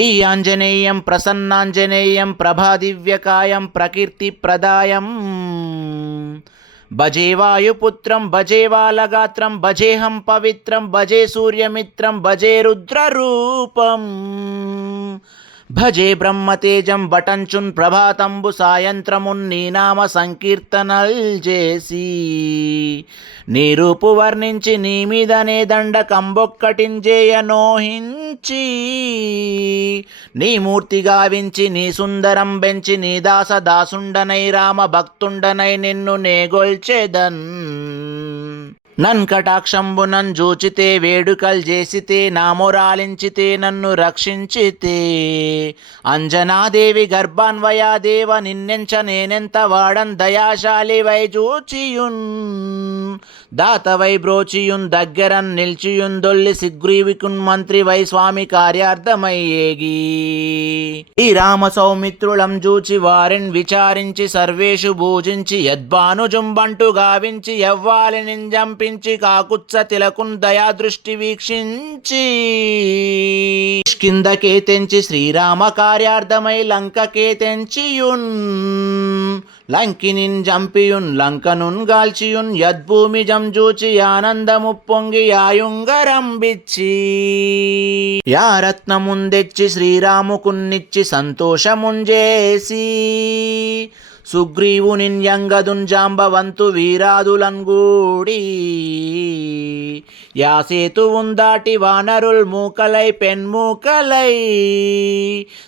ఈ ఆంజనేయం ప్రసన్నాంజనేయం ప్రభాదివ్యకాయం ప్రకీర్తిప్రదాయం భజే వాయుపుత్రం భజే వాలగాత్రం భజేహం పవిత్రం భజే సూర్యమిత్రం భజే రుద్రరూపం భజే బ్రహ్మతేజం బటంచున్ ప్రభాతంబు సాయంత్రమున్ నీ నామ సంకీర్తనల్ చేసి నీ రూపు వర్ణించి నీ మీదనే దండకంబొక్కటింజేయ నోహించి నీ మూర్తి గావించి నీ సుందరం బెంచి నీ దాస దాసుండనై రామ భక్తుండనై నిన్ను నేగొల్చెదన్ నన్ కటాక్షంబునన్ జూచితే వేడుకల్ చేసితే నామొరాలించితే నన్ను రక్షించితే అంజనాదేవి గర్భాన్వయాదేవ నిన్నెంచ నేనెంత వాడన్ దయాశాలి వై జూచియున్ దాతవై బ్రోచియున్ దగ్గరన్ నిల్చియున్ దొల్లి సిగ్రీవికున్ మంత్రి వై స్వామి కార్యార్థమయ్యేగి ఈ రామ సౌమిత్రులం జూచి వారిన్ విచారించి సర్వేషు భూజించి యద్భానుజుంబంటు గావించి యవ్వాలి నింజంపి కాకుత్స తిలకున్ దయాదృష్టి వీక్షించి కిందకే తెంచి శ్రీరామ కార్యార్థమై లంకకే తెంచియున్ లంకినిన్ జంపియున్ లంకనున్ గాల్చియున్ యద్భూమి జంజూచి ఆనందము పొంగి యాయుంగరంబిచ్చి యారత్నముందెచ్చి శ్రీరాముకున్నిచ్చి సంతోషముంజేసి సుగ్రీవునిన్ యంగదున్ జాంబవంతు వీరాదులంగూడి యాసేతువున్ దాటి వానరుల్ మూకలై పెన్మూకలై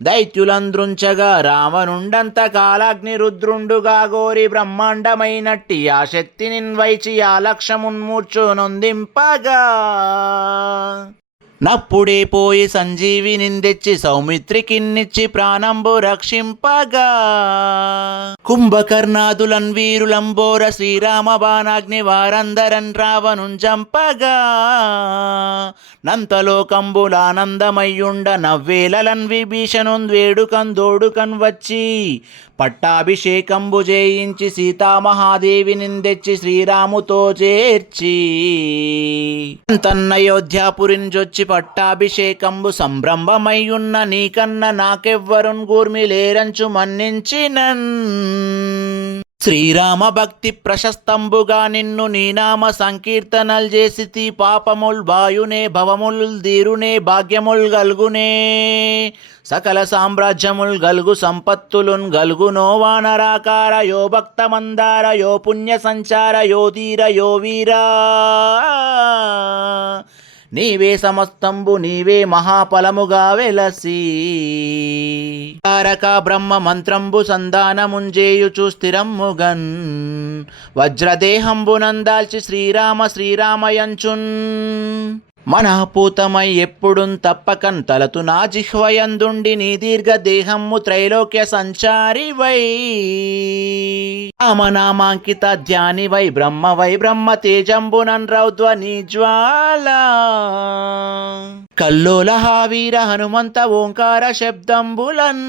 దైత్యులంద్రుంచగా రావనుండంత కాలాగ్ని రుద్రుండుగా గోరి బ్రహ్మాండమైనట్టి ఆ శక్తినిన్ వైచి ఆ లక్ష్యమున్మూర్చు నొందింపగా నప్పుడే పోయి సంజీవినిందెచ్చి సౌమిత్రికిన్నిచ్చి ప్రాణంబు రక్షింపగా కుంభకర్ణాదులన్ వీరులంబోర శ్రీరామ బాణాగ్ని వారందరన్ రావణున్ జంపగా నంతలోకంబులానందమయ్యుండ నవ్వేలలన్ విభీషణున్ వేడుకన్ దోడుకన్ వచ్చి పట్టాభిషేకంబు చేయించి సీతామహాదేవినిందెచ్చి శ్రీరాముతో చేర్చి తన్నయోధ్యాపురింజొచ్చి పట్టాభిషేకంబు సంభ్రమమయ్యున్న నీకన్న నాకెవ్వరున్ గూర్మిలేరంచు మన్నించినన్ శ్రీరామ భక్తి ప్రశస్తంబుగా నిన్ను నీనామ సంకీర్తనల్ చేసి పాపముల్ బాయునే భవముల్ దీరునే భాగ్యముల్ గల్గునే సకల సామ్రాజ్యముల్ గల్గు సంపత్తులున్ గల్గునో వానరాకార యో భక్త మందార యో పుణ్య సంచార యో ధీర యో వీరా నీవే సమస్తంబు నీవే మహాఫలముగా వెలసి తారక బ్రహ్మ మంత్రంబు సంధానముంజేయుచు స్థిరమ్ముగన్ వజ్రదేహంబునందాల్చి శ్రీరామ శ్రీరామయంచున్ మనఃపూతమై ఎప్పుడున్ తప్పకన్ తలతు నా జిహ్వయందుండి నీ దీర్ఘ దేహమ్ము త్రైలోక్య సంచారివై రామనామాంకిత ధ్యానివై బ్రహ్మ తేజంబునన్ రౌద్వ నీ జ్వాల కల్లోల హావీర హనుమంత ఓంకార శబ్దంబులన్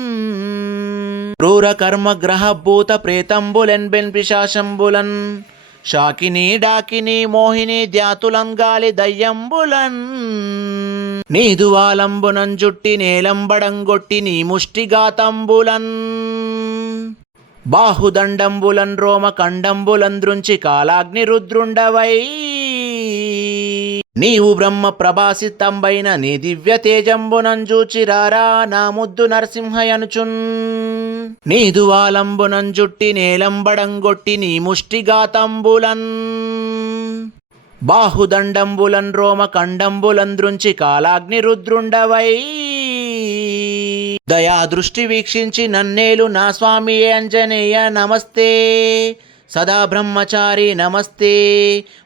క్రూర కర్మ గ్రహ భూత ప్రేతంబులెన్ బెన్ పిశాశంబులన్ శాకిని డాకిని మోహిని ధ్యాతులం గాలి దయ్యంబులన్ నీదువాలంబునం జుట్టి నేలంబడంగొట్టి నీ ముష్టిగాతంబులన్ బాహుదండంబులన్ రోమ కండంబులంద్రుంచి కాలాగ్ని రుద్రుండవై నీవు బ్రహ్మ ప్రభాసితంబైన నీ దివ్య తేజంబునంజూచి రారా నా ముద్దు నరసింహయనుచున్ నీదువాలంబునం జుట్టి నేలంబడంగొట్టి నీ ముష్టిగాతంబులన్ బాహుదండంబులన్ రోమ కండంబులంద్రుంచి కాలాగ్ని రుద్రుండవై దయాదృష్టి వీక్షించి నన్నేలు నా స్వామి ఆంజనేయ నమస్తే సదా బ్రహ్మచారి నమస్తే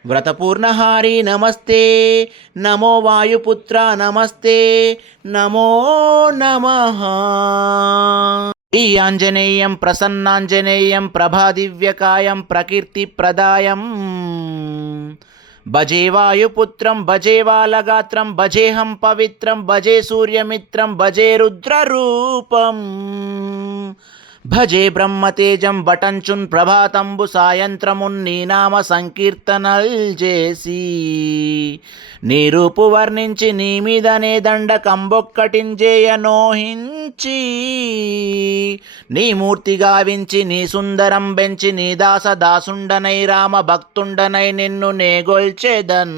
వ్రతపూర్ణహారి నమస్తే నమో వాయుపుత్ర నమస్తే నమో నమః ఈ ఆంజనేయం ప్రసన్నాంజనేయం ప్రభాదివ్యకాయం ప్రకీర్తిప్రదాయం భజే వాయుపుత్రం భజే వాలగాత్రం భజేహం పవిత్రం భజే సూర్యమిత్రం భజే రుద్రరూపం భజే బ్రహ్మతేజం బటంచున్ ప్రభాతంబు సాయంత్రమున్ నీ నామ సంకీర్తనల్ చేసి నీ రూపు వర్ణించి నీ మీదనే దండ కంబొక్కటింజేయ నోహించి నీ మూర్తి గావించి నీ సుందరం బెంచి నీ దాస దాసుండనై రామ భక్తుండనై నిన్ను నేగొల్చెదన్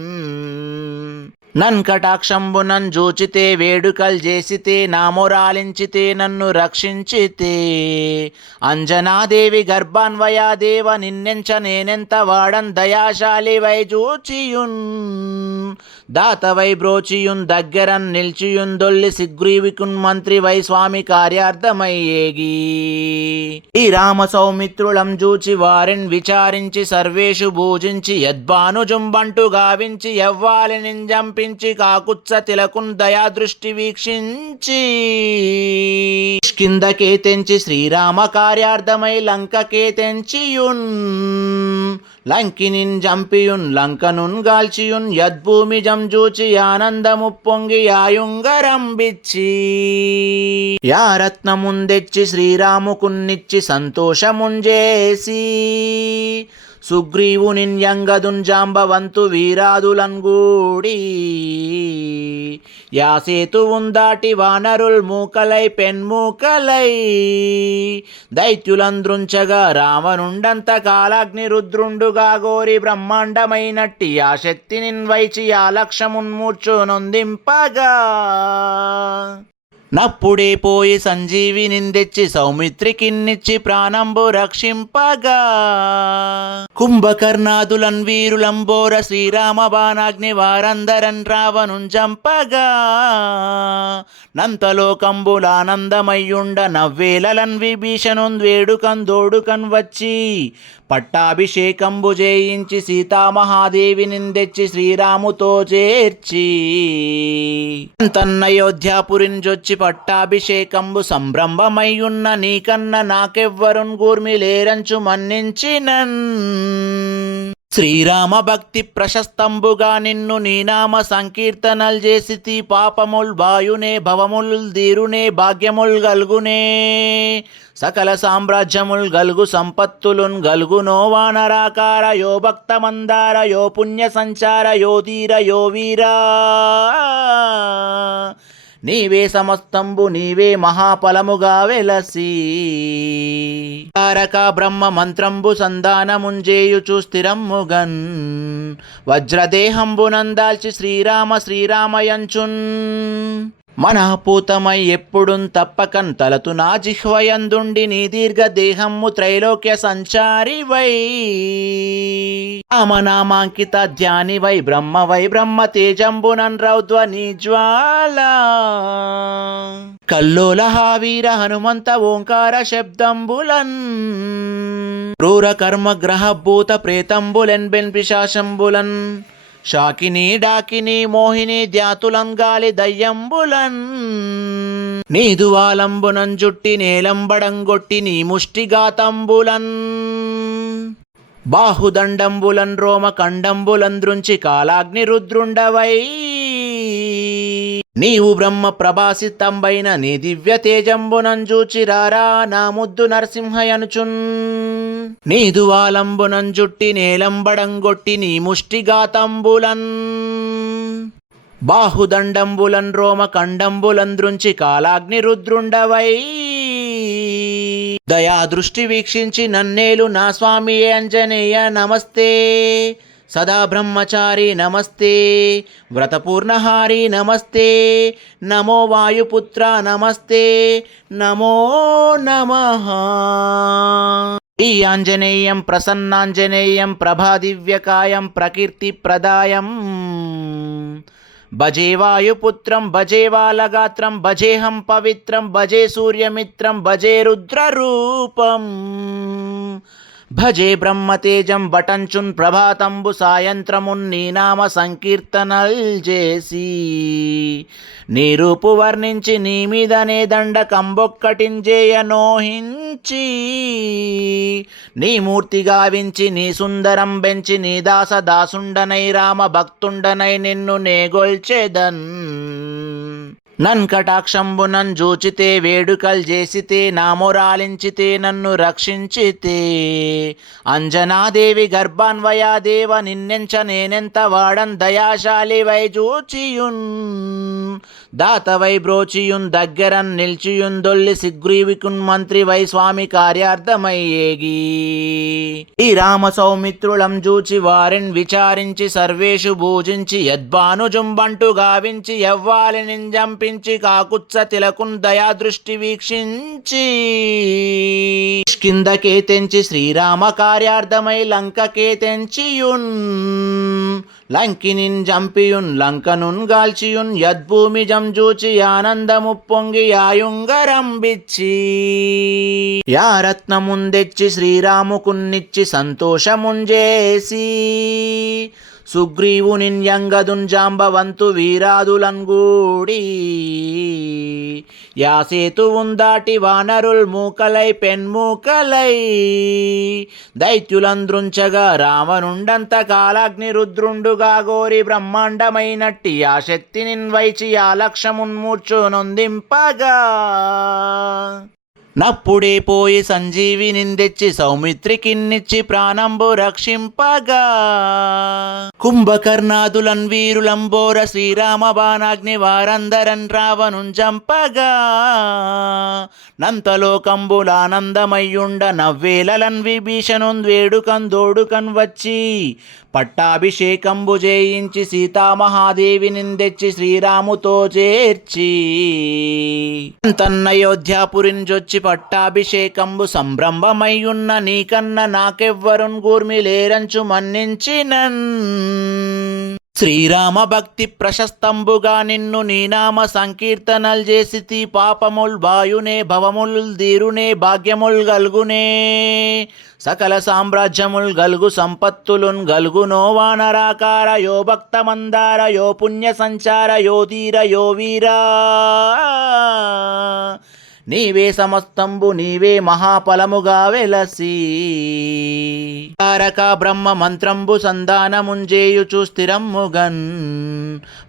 నన్ కటాక్షంబునన్ జూచితే వేడుకల్ చేసితే నామొరాలించితే నన్ను రక్షించితే అంజనాదేవి గర్భాన్వయాదేవ నిన్నెంచ నేనెంత వాడన్ దయాశాలి వై జూచియున్ దాతవై బ్రోచియున్ దగ్గరన్ నిల్చియున్ దొల్లి సిగ్రీవికున్ మంత్రి వై స్వామి కార్యార్థమయ్యేగి ఈ రామ సౌమిత్రులం జూచి వారిన్ విచారించి సర్వేషు భూజించి యద్భానుజుంబంటు గావించి యవ్వాలి నింజంపి కాకుత్స తిలకున్ దయా దృష్టి వీక్షించి కిందకే తెంచి శ్రీరామ కార్యార్థమై లంకకే తెంచియున్ లంకినిన్ జంపియున్ లంకనున్ గాల్చియున్ యద్భూమి జంజూచి ఆనందము పొంగి యాయుంగరంబిచ్చి యా రత్నముందెచ్చి శ్రీరాముకున్నిచ్చి సంతోషముంజేసి సుగ్రీవునిన్ యంగదున్ జాంబవంతు వీరాదులంగూడి యా సేతువున్ దాటి వానరుల్ మూకలై పెన్మూకలై దైత్యులంద్రుంచగా రావనుండంత కాలాగ్ని రుద్రుండుగా గోరి బ్రహ్మాండమైనట్టి ఆ శక్తినిన్ వైచి ఆ లక్ష్యమున్మూర్చు నొందింపగా నప్పుడే పోయి సంజీవి నిందెచ్చి సౌమిత్రికిన్నిచ్చి ప్రాణంబు రక్షింపగా కుంభకర్ణాదులన్ వీరులంబోర శ్రీరామ బాణాగ్ని వారందరన్ రావనుం జంపగా నంతలోకంబులానందమయ్యుండ నవ్వేలలన్ విభీషణున్ వేడుకన్ దోడుకన్ వచ్చి పట్టాభిషేకంబు చేయించి సీతామహాదేవి నిందెచ్చి శ్రీరాముతో చేర్చి తన్నయోధ్యాపురిన్ జొచ్చి పట్టాభిషేకంబు సంభ్రమమయ్యున్న నీకన్న నాకెవ్వరున్ గూర్మి లేరంచు మన్నించినన్ శ్రీరామ భక్తి ప్రశస్తంబుగా నిన్ను నీ నామ సంకీర్తనల్ చేసితి పాపముల్ బాయునే భవముల్ దీరునే భాగ్యముల్ గల్గునే సకల సామ్రాజ్యముల్ గల్గు సంపత్తులున్ గల్గునో వానరాకార యో భక్త మందార యో పుణ్య సంచార యో ధీర యో వీరా నీవే సమస్తంబు నీవే మహాఫలముగా వెలసి తారక బ్రహ్మ మంత్రంబు సంధానముంజేయుచు స్థిరమ్ముగన్ వజ్రదేహంబునందాల్చి శ్రీరామ శ్రీరామయంచున్ మనఃపూతమై ఎప్పుడున్ తప్పకన్ తలతు నా జిహ్వయందుండి నీ దీర్ఘ దేహమ్ము త్రైలోక్య సంచారి వై రామనామాంకిత ధ్యాని వై బ్రహ్మ తేజంబునన్ రౌద్వని జ్వాల కల్లోల హావీర హనుమంత ఓంకార శబ్దంబులన్ క్రూర కర్మ గ్రహ భూత ప్రేతంబులెన్ బెన్ పిశాశంబులన్ శాకిని డాకిని మోహిని ధ్యాతులం గాలి దయ్యంబులన్ నీదువాలంబునం జుట్టి నేలంబడంగొట్టి నీ ముష్టిగాతంబులన్ బాహుదండంబులన్ రోమ కండంబులంద్రుంచి కాలాగ్ని రుద్రుండవై నీవు బ్రహ్మ ప్రభాసితంబైన నీ దివ్య తేజంబునంజూచి రారా నా ముద్దు నరసింహయనుచున్ నీదువాలంబునం జుట్టి నేలంబడంగొట్టి నీ ముష్టిగాతంబులన్ బాహుదండంబులన్ రోమ కండంబులంద్రుంచి కాలాగ్ని రుద్రుండవై దయా దృష్టి వీక్షించి నన్నేలు నా స్వామి అంజనేయ నమస్తే సదా బ్రహ్మచారి నమస్తే వ్రతపూర్ణహారి నమస్తే నమో వాయుపుత్ర నమస్తే నమో నమః ఈ ఆంజనేయం ప్రసన్నాంజనేయం ప్రభాదివ్యకాయం ప్రకీర్తి ప్రదాయం భజే వాయుపుత్రం భజే వాలగాత్రం భజేహం పవిత్రం భజే సూర్యమిత్రం భజే రుద్రరూపం భజే బ్రహ్మతేజం బటంచున్ ప్రభాతంబు సాయంత్రమున్ నీ నామ సంకీర్తనల్ చేసి నీ రూపు వర్ణించి నీ మీదనే దండ కంబొక్కటింజేయ నోహించి నీ మూర్తి గావించి నీ సుందరం బెంచి నీ దాస దాసుండనై రామ భక్తుండనై నిన్ను నేగొల్చెదన్ నన్ కటాక్షంబునన్ జూచితే వేడుకల్ చేసితే నామొరాలించితే నన్ను రక్షించితే అంజనాదేవి గర్భాన్వయాదేవ నిన్నెంచ నేనెంత వాడన్ దయాశాలి వై జూచియున్ దాతవై బ్రోచియున్ దగ్గరన్ నిల్చియున్ దొల్లి సిగ్రీవికున్ మంత్రి వై స్వామి కార్యార్థమయ్యేగి ఈ రామ సౌమిత్రులం జూచి వారిన్ విచారించి సర్వేషు భూజించి యద్భానుజుంబంటు గావించి యవ్వాలి నింజంపించి కాకుత్స తిలకున్ దయాదృష్టి వీక్షించి కిందకే తెంచి శ్రీరామ కార్యార్థమై లంకకే తెంచియున్ లంకినిన్ జంపియున్ లంకనున్ గాల్చియున్ యద్భూమి జంజూచి ఆనందము పొంగి యాయుంగరంబిచ్చి యా రత్నముందెచ్చి శ్రీరాముకున్నిచ్చి సంతోషముంజేసి సుగ్రీవునిన్ యంగదున్ జాంబవంతు వీరాదులంగూడి యా సేతువున్ దాటి వానరుల్ మూకలై పెన్మూకలై దైత్యులంద్రుంచగా రావనుండంత కాలాగ్ని రుద్రుండుగా గోరి బ్రహ్మాండమైనట్టి ఆ శక్తినిన్ వైచి ఆ లక్ష్యమున్మూర్చునొందింపగా నప్పుడే పోయి సంజీవినిందెచ్చి సౌమిత్రికిన్నిచ్చి ప్రాణంబు రక్షింపగా కుంభకర్ణాదులన్ వీరులంబోర శ్రీరామ బాణాగ్ని వారందరన్ రావనున్ జంపగా నంతలోకంబులానందమయ్యుండ నవ్వేలలన్ విభీషణున్ వేడుకన్ దోడుకన్ వచ్చి పట్టాభిషేకంబు చేయించి సీతామహాదేవి నిందెచ్చి శ్రీరాముతో చేర్చి తన్నయోధ్యాపురింజొచ్చి పట్టాభిషేకంబు సంభ్రమమయ్యున్న నీకన్న నాకెవ్వరున్ గూర్మి లేరంచు మన్నించినన్ శ్రీరామ భక్తి ప్రశస్తంబుగా నిన్ను నీనామ సంకీర్తనల్ చేసితి పాపముల్ వాయునే భవముల్ దీరునే భాగ్యముల్ గల్గునే సకల సామ్రాజ్యముల్ గల్గు సంపత్తులున్ గల్గునో వానరాకార యో భక్త మందార యో పుణ్య సంచార యో ధీర యో వీరా నీవే సమస్తంబు నీవే మహాఫలముగా వెలసి తారక బ్రహ్మ మంత్రంబు సంధానముంజేయుచు స్థిరమ్ముగన్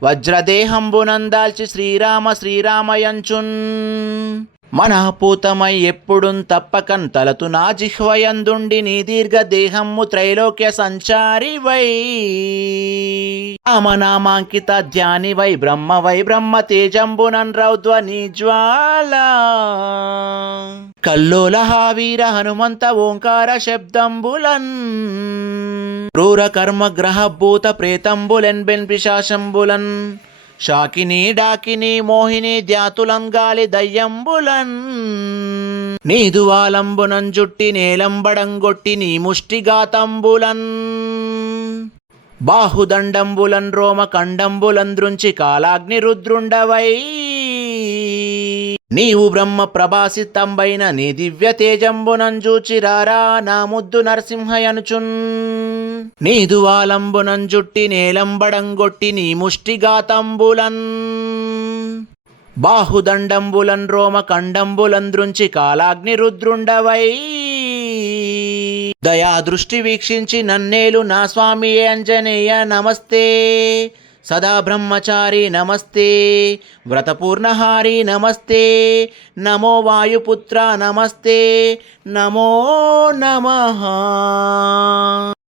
వజ్రదేహంబునందాల్చి శ్రీరామ శ్రీరామయంచున్ మనఃపూతమై ఎప్పుడున్ తప్పకన్ తలతు నా జిహ్వయందుండి నీ దీర్ఘ దేహమ్ము త్రైలోక్య సంచారి వై రామనామాంకిత ధ్యాని వై బ్రహ్మ తేజంబునన్ రౌద్వ నీ జ్వాల కల్లోల హావీర హనుమంత ఓంకార శబ్దంబులన్ క్రూర కర్మ గ్రహ భూత ప్రేతంబులెన్ బెన్ పిశాశంబులన్ శాకిని డాకిని మోహిని ధ్యాతులం గాలి దయ్యంబులన్ నీదువాలంబునం జుట్టి నేలంబడంగొట్టి నీ ముష్టిగాతంబులన్ బాహుదండంబులన్ రోమ కండంబులంద్రుంచి కాలాగ్ని రుద్రుండవై నీవు బ్రహ్మ ప్రభాసితంబైన నీ దివ్య తేజంబునంజూచిరారా నా ముద్దు నరసింహయనుచున్ నీదువాలంబునం జుట్టి నేలంబడంగొట్టి నీ ముష్టిగాతంబులన్ బాహుదండంబులన్ రోమ కండంబులంద్రుంచి కాలాగ్ని రుద్రుండవై దయాదృష్టి వీక్షించి నన్నేలు నా స్వామియే అంజనేయ నమస్తే సదా బ్రహ్మచారి నమస్తే వ్రతపూర్ణహారి నమస్తే నమో వాయుపుత్ర నమస్తే నమో నమః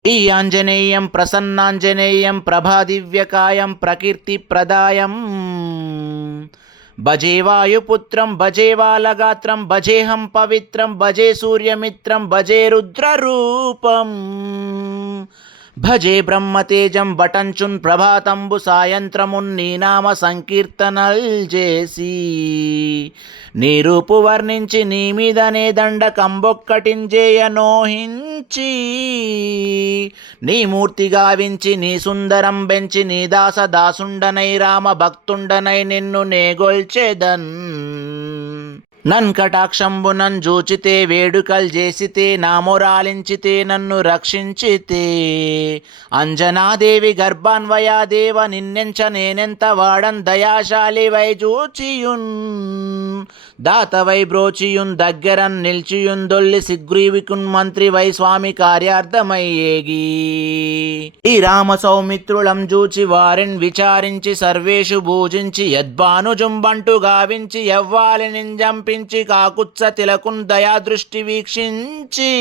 ఈ ఆంజనేయం ప్రసన్నాంజనేయం ప్రభాదివ్యకాయం ప్రకీర్తిప్రదాయం భజే వాయుపుత్రం భజే వాలగాత్రం భజేహం పవిత్రం భజే సూర్యమిత్రం భజే రుద్రరూపం భజే బ్రహ్మతేజం బటంచున్ ప్రభాతంబు సాయంత్రమున్ నీ నామ సంకీర్తనల్ చేసి నీ రూపు వర్ణించి నీ మీదనే దండ కంబొక్కటింజేయ నోహించి నీ మూర్తి గావించి నీ సుందరం బెంచి నీ దాస దాసుండనై రామ భక్తుండనై నిన్ను నేగొల్చెదన్ నన్ కటాక్షంబునన్ జూచితే వేడుకల్ చేసితే నామొరాలించితే నన్ను రక్షించితే అంజనాదేవి గర్భాన్వయాదేవ నిన్నెంచ నేనెంత వాడన్ దయాశాలి వై జూచియున్ దాతవై బ్రోచియున్ దగ్గరన్ నిల్చియున్ దొల్లి సిగ్రీవికున్ మంత్రి వై స్వామి కార్యార్థమై ఏగి ఈ రామ సౌమిత్రులం జూచి వారిన్ విచారించి సర్వేషు భూజించి యద్భానుజుంబంటు గావించి యవ్వాలిని జంపించి కాకుత్స తిలకున్ దయాదృష్టి వీక్షించి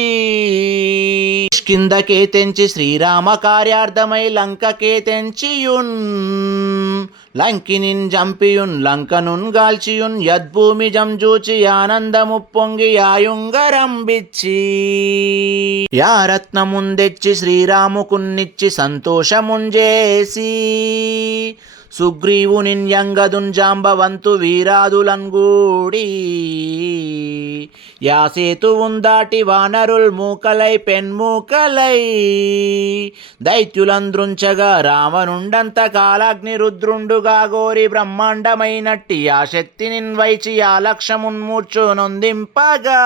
కిందకే తెంచి శ్రీరామ కార్యార్థమై లంకకే తెంచియున్ లంకినిన్ జంపియున్ లంకనున్ గాల్చియున్ యద్భూమి జంజూచి ఆనందము పొంగి యాయుంగరంబిచ్చి యారత్నముందెచ్చి శ్రీరాముకున్నిచ్చి సంతోషముంజేసి సుగ్రీవునిన్ యంగదున్ జాంబవంతు వీరాదులంగూడి యాసేతువున్ దాటి వానరుల్ మూకలై పెన్మూకలై దైత్యులంద్రుంచగా రావణుండంత కాలాగ్ని రుద్రుండుగా గోరి బ్రహ్మాండమైనట్టి ఆ శక్తిని వైచి ఆ లక్ష్యమున్మూర్చు నొందింపగా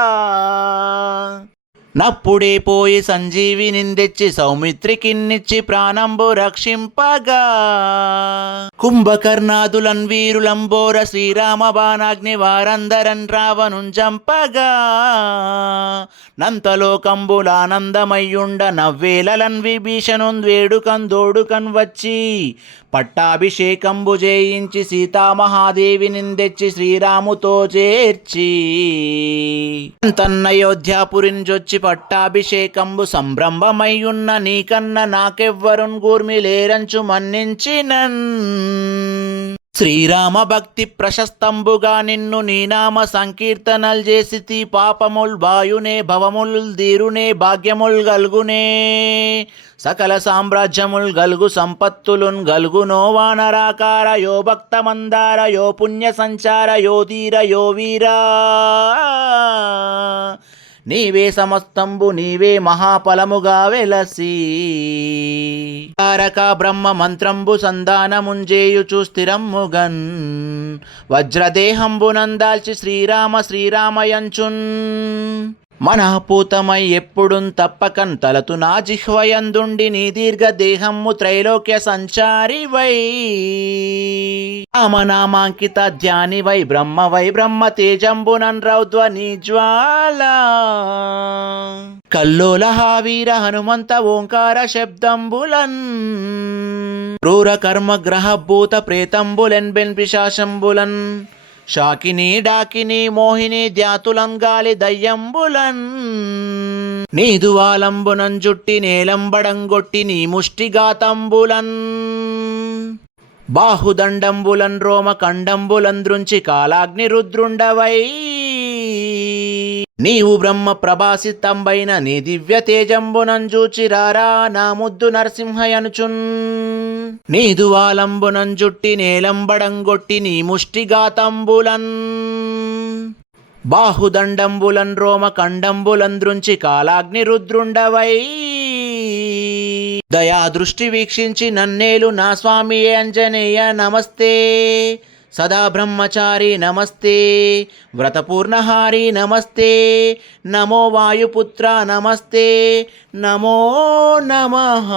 నప్పుడే పోయి సంజీవినిందెచ్చి సౌమిత్రికిన్నిచ్చి ప్రాణంబు రక్షింపగా కుంభకర్ణాదులన్ వీరులంబోర శ్రీరామ బాణాగ్ని వారందరన్ రావణున్ జంపగా నంతలోకంబులానందమయ్యుండ నవ్వేలలన్ విభీషణున్ వేడుకన్ దోడుకన్ వచ్చి పట్టాభిషేకంబు చేయించి సీతామహాదేవి నిందెచ్చి శ్రీరాముతో చేర్చి తన్నయోధ్యాపురిన్ జొచ్చి పట్టాభిషేకంబు సంభ్రమమయ్యున్న నీకన్న నాకెవ్వరున్ గూర్మి లేరంచు మన్నించినన్ శ్రీరామ భక్తి ప్రశస్తంబుగా నిన్ను నీనామ సంకీర్తనల్ చేసితి పాపముల్ బాయునే భవముల్ దీరునే భాగ్యముల్ గల్గునే సకల సామ్రాజ్యముల్ గల్గు సంపత్తులున్ గల్గునో వానరాకార యో భక్త మందార యో పుణ్య సంచార యో ధీర యో వీరా నీవే సమస్తంబు నీవే మహాఫలముగా వెలసి తారక బ్రహ్మ మంత్రంబు సంధానముంజేయుచు స్థిరమ్ముగన్ వజ్రదేహంబునందాల్చి శ్రీరామ శ్రీరామయంచున్ మనఃపూతమై ఎప్పుడున్ తప్పకన్ తలతు నా జిహ్వయందుండి నీ దీర్ఘ దేహమ్ము త్రైలోక్య సంచారి వై రామనామాంకిత ధ్యాని వై బ్రహ్మ తేజంబునన్ రౌద్వని జ్వాల కల్లోల హావీర హనుమంత ఓంకార శబ్దంబులన్ క్రూర కర్మ గ్రహ భూత ప్రేతంబులెన్ బెన్ పిశాశంబులన్ శాకిని డాకిని మోహిని ధ్యాతులం గాలి దయ్యంబులన్ నీదువాలంబునం జుట్టి నేలంబడంగొట్టి నీ ముష్టిగాతంబులన్ బాహుదండంబులన్ రోమ కండంబులన్ దృంచి కాలాగ్ని రుద్రుండవై నీవు బ్రహ్మ ప్రభాసితంబైన నీ దివ్య తేజంబునంజూచి రారా నా ముద్దు నరసింహయనుచున్ నీదువాలంబునం జుట్టి నేలంబడంగొట్టి నీ ముష్టిగాతంబులన్ బాహుదండంబులన్ రోమ కండంబులన్ దృంచి కాలాగ్ని రుద్రుండవై దయా దృష్టి వీక్షించి నన్నేలు నా స్వామి అంజనేయ నమస్తే సదా బ్రహ్మచారి నమస్తే వ్రతపూర్ణహారి నమస్తే నమో వాయుపుత్ర నమస్తే నమో నమః.